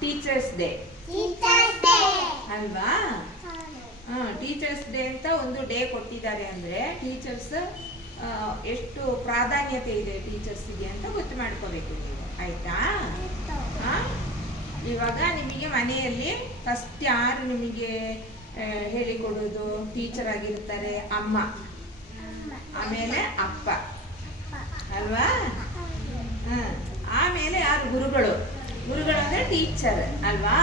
Teachers day ಅಲ್ವಾ? Teachers day ಅಂತ ಒಂದು ಡೇ ಕೊಟ್ಟಿದ್ದಾರೆ ಅಂದರೆ ಟೀಚರ್ಸ್ ಎಷ್ಟು ಪ್ರಾಧಾನ್ಯತೆ ಇದೆ ಟೀಚರ್ಸಿಗೆ ಅಂತ ಗೊತ್ತು ಮಾಡ್ಕೋಬೇಕು ನೀವು, ಆಯ್ತಾ? ಇವಾಗ ನಿಮಗೆ ಮನೆಯಲ್ಲಿ ಫಸ್ಟ್ ಯಾರು ನಿಮಗೆ ಹೇಳಿಕೊಡೋದು ಟೀಚರ್ ಆಗಿರ್ತಾರೆ? ಅಮ್ಮ, ಆಮೇಲೆ ಅಪ್ಪ ಅಲ್ವಾ? ಆಮೇಲೆ ಯಾರು? ಗುರುಗಳು. ಗುರುಗಳು ಅಂದರೆ ಟೀಚರ್ ಅಲ್ವಾ?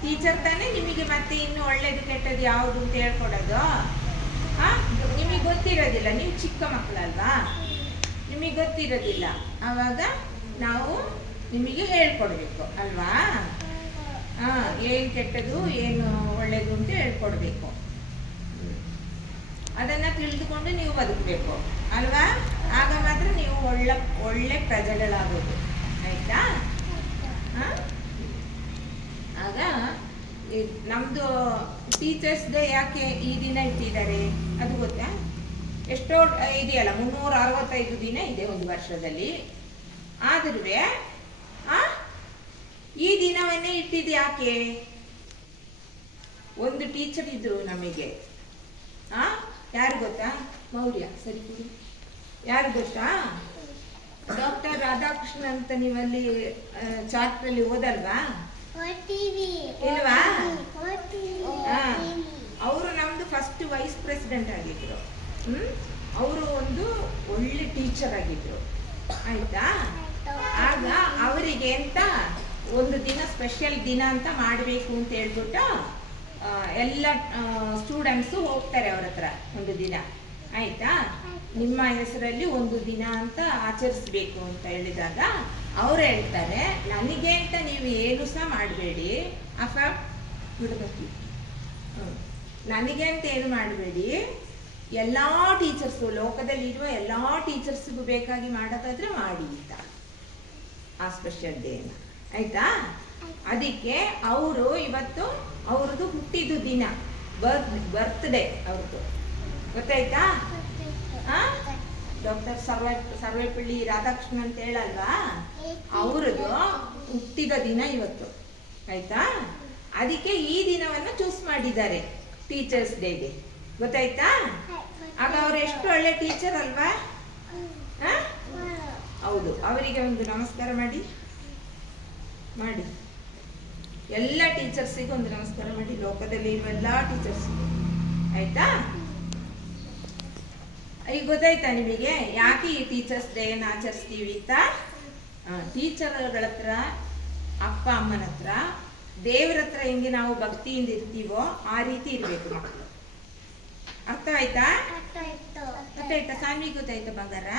ಟೀಚರ್ ತಾನೇ ನಿಮಗೆ ಮತ್ತೆ ಇನ್ನು ಒಳ್ಳೇದು ಕೆಟ್ಟದ್ದು ಯಾವುದು ಅಂತ ಹೇಳ್ಕೊಡೋದು. ನಿಮಗೆ ಗೊತ್ತಿರೋದಿಲ್ಲ, ನೀವು ಚಿಕ್ಕ ಮಕ್ಕಳಲ್ವಾ, ನಿಮಗೆ ಗೊತ್ತಿರೋದಿಲ್ಲ. ಆವಾಗ ನಾವು ನಿಮಗೆ ಹೇಳ್ಕೊಡ್ಬೇಕು ಅಲ್ವಾ? ಏನು ಕೆಟ್ಟದ್ದು ಏನು ಒಳ್ಳೇದು ಅಂತ ಹೇಳ್ಕೊಡ್ಬೇಕು. ಅದನ್ನು ತಿಳಿದುಕೊಂಡು ನೀವು ಬದುಕಬೇಕು ಅಲ್ವಾ? ಆಗ ಮಾತ್ರ ನೀವು ಒಳ್ಳೆ ಪ್ರಜೆಗಳಾಗೋದು, ಆಯ್ತಾ? ಆಗ ನಮ್ಮದು ಟೀಚರ್ಸ್ ಡೇ ಯಾಕೆ ಈ ದಿನ ಇಟ್ಟಿದ್ದಾರೆ ಅದು ಗೊತ್ತಾ? ಎಷ್ಟೋ ಇದೆಯಲ್ಲ, 365 ದಿನ ಇದೆ ಒಂದು ವರ್ಷದಲ್ಲಿ. ಆದ್ರೂ ಈ ದಿನವನ್ನೇ ಇಟ್ಟಿದ್ದು ಯಾಕೆ? ಒಂದು ಟೀಚರ್ ಇದ್ರು ನಮಗೆ, ಯಾರು ಗೊತ್ತಾ? ಮೌರ್ಯ, ಸರಿ ಕುಡಿ. ಯಾರು ಗೊತ್ತಾ? ಡಾಕ್ಟರ್ ರಾಧಾಕೃಷ್ಣ ಅಂತ ನೀವಲ್ಲಿ ಚಾರ್ಟ್ನಲ್ಲಿ ಓದಲ್ವಾ? ಇಲ್ವಾ? ಅವರು ನಮ್ದು ಫಸ್ಟ್ ವೈಸ್ ಪ್ರೆಸಿಡೆಂಟ್ ಆಗಿದ್ರು. ಅವರು ಒಂದು ಒಳ್ಳೆ ಟೀಚರ್ ಆಗಿದ್ರು, ಆಯ್ತಾ? ಆಗ ಅವರಿಗೆ ಅಂತ ಒಂದು ದಿನ ಸ್ಪೆಷಲ್ ದಿನ ಅಂತ ಮಾಡಬೇಕು ಅಂತ ಹೇಳ್ಬಿಟ್ಟು ಎಲ್ಲ ಸ್ಟೂಡೆಂಟ್ಸು ಹೋಗ್ತಾರೆ ಅವ್ರ ಹತ್ರ ಒಂದು ದಿನ, ಆಯ್ತಾ? ನಿಮ್ಮ ಹೆಸರಲ್ಲಿ ಒಂದು ದಿನ ಅಂತ ಆಚರಿಸ್ಬೇಕು ಅಂತ ಹೇಳಿದಾಗ ಅವ್ರು ಹೇಳ್ತಾರೆ, ನನಗೆ ಅಂತ ನೀವು ಏನು ಸಹ ಮಾಡಬೇಡಿ, ಬಿಡಬೇಕು, ನನಗೆ ಅಂತ ಏನು ಮಾಡಬೇಡಿ, ಎಲ್ಲ ಟೀಚರ್ಸು, ಲೋಕದಲ್ಲಿರುವ ಎಲ್ಲ ಟೀಚರ್ಸ್ಗೂ ಬೇಕಾಗಿ ಮಾಡೋದಾದ್ರೆ ಮಾಡಿ ಅಂತ ಆ ಸ್ಪೆಷಲ್ ಡೇನ, ಆಯ್ತಾ? ಅದಕ್ಕೆ ಅವರು ಇವತ್ತು ಅವ್ರದ್ದು ಹುಟ್ಟಿದ ದಿನ, ಬರ್ತ್ಡೇ ಅವ್ರದ್ದು, ಗೊತ್ತಾಯ್ತಾ? ಡಾಕ್ಟರ್ ಸರ್ವೇಪಳ್ಳಿ ರಾಧಾಕೃಷ್ಣ ಅಂತ ಹೇಳಲ್ವಾ, ಅವ್ರದ್ದು ಹುಟ್ಟಿದ ದಿನ ಇವತ್ತು, ಆಯ್ತಾ? ಅದಕ್ಕೆ ಈ ದಿನವನ್ನು ಚೂಸ್ ಮಾಡಿದ್ದಾರೆ ಟೀಚರ್ಸ್ ಡೇಗೆ, ಗೊತ್ತಾಯ್ತಾ? ಆಗ ಅವ್ರು ಎಷ್ಟು ಒಳ್ಳೆ ಟೀಚರ್ ಅಲ್ವಾ? ಹೌದು, ಅವರಿಗೆ ಒಂದು ನಮಸ್ಕಾರ ಮಾಡಿ ಎಲ್ಲ ಟೀಚರ್ಸಿಗೂ ಒಂದು ನಮಸ್ಕಾರ ಮಾಡಿ, ಲೋಕದಲ್ಲಿ ಇರುವ ಎಲ್ಲ ಟೀಚರ್ಸಿಗೂ, ಆಯ್ತಾ? ಈಗ ಗೊತ್ತಾಯ್ತಾ ನಿಮಗೆ ಯಾಕೆ ಈ ಟೀಚರ್ಸ್ ಡೇನ ಆಚರಿಸ್ತೀವಿ ಅಂತ? ಟೀಚರ್ಗಳ ಹತ್ರ, ಅಪ್ಪ ಅಮ್ಮನ ಹತ್ರ, ದೇವರ ಹತ್ರ ಹೆಂಗೆ ನಾವು ಭಕ್ತಿಯಿಂದ ಇರ್ತೀವೋ ಆ ರೀತಿ ಇರಬೇಕು ಮಕ್ಕಳು. ಅರ್ಥ ಆಯ್ತಾ? ಗೊತ್ತಾಯ್ತಾ? ಸಾನ್ವಿ ಗೊತ್ತಾಯ್ತಾ ಬಂಗಾರ?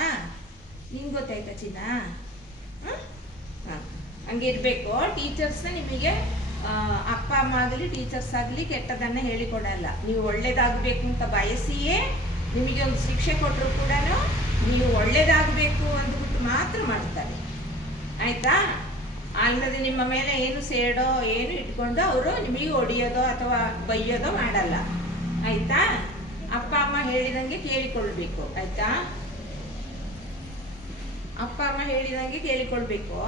ನಿಂಗೆ ಗೊತ್ತಾಯ್ತಾ ಚಿನ್ನ? ಹಂಗೆ ಇರಬೇಕು. ಟೀಚರ್ಸ್ನ ನಿಮಗೆ ಅಪ್ಪ ಅಮ್ಮ ಆಗಲಿ ಟೀಚರ್ಸ್ ಆಗಲಿ ಕೆಟ್ಟದನ್ನು ಹೇಳಿಕೊಡಲ್ಲ. ನೀವು ಒಳ್ಳೇದಾಗಬೇಕು ಅಂತ ಬಯಸಿಯೇ ನಿಮಗೆ ಒಂದು ಶಿಕ್ಷೆ ಕೊಟ್ಟರು ಕೂಡ ನೀವು ಒಳ್ಳೇದಾಗಬೇಕು ಅಂದ್ಬಿಟ್ಟು ಮಾತ್ರ ಮಾಡ್ತಾರೆ, ಆಯ್ತಾ? ಅಲ್ಲದೆ ನಿಮ್ಮ ಮೇಲೆ ಏನು ಸೇಡೋ ಏನು ಇಟ್ಕೊಂಡು ಅವರು ನಿಮಗೆ ಹೊಡಿಯೋದೋ ಅಥವಾ ಬೈಯೋದೋ ಮಾಡಲ್ಲ, ಆಯ್ತಾ? ಅಪ್ಪ ಅಮ್ಮ ಹೇಳಿದಂಗೆ ಕೇಳಿಕೊಳ್ಬೇಕು, ಆಯ್ತಾ? ಅಪ್ಪ ಅಮ್ಮ ಹೇಳಿದಂಗೆ ಕೇಳಿಕೊಳ್ಬೇಕು,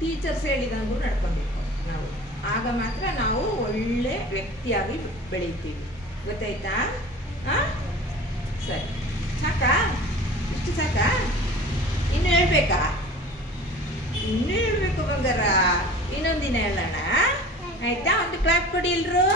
ಟೀಚರ್ಸ್ ಹೇಳಿದಂಗೂ ನಡ್ಕೊಬೇಕು ನಾವು. ಆಗ ಮಾತ್ರ ನಾವು ಒಳ್ಳೆ ವ್ಯಕ್ತಿಯಾಗಿ ಬೆಳೀತೀವಿ, ಗೊತ್ತಾಯ್ತಾ? ಸರಿ, ಸಾಕಾ? ಇಷ್ಟು ಸಾಕಾ? ಇನ್ನು ಹೇಳ್ಬೇಕಾ? ಇನ್ನೂ ಹೇಳ್ಬೇಕು ಬಂಗಾರ, ಇನ್ನೊಂದಿನ ಹೇಳೋಣ, ಆಯ್ತಾ? ಒಂದು ಕ್ಲಾಪ್ ಕೊಡಿ ಎಲ್ರು.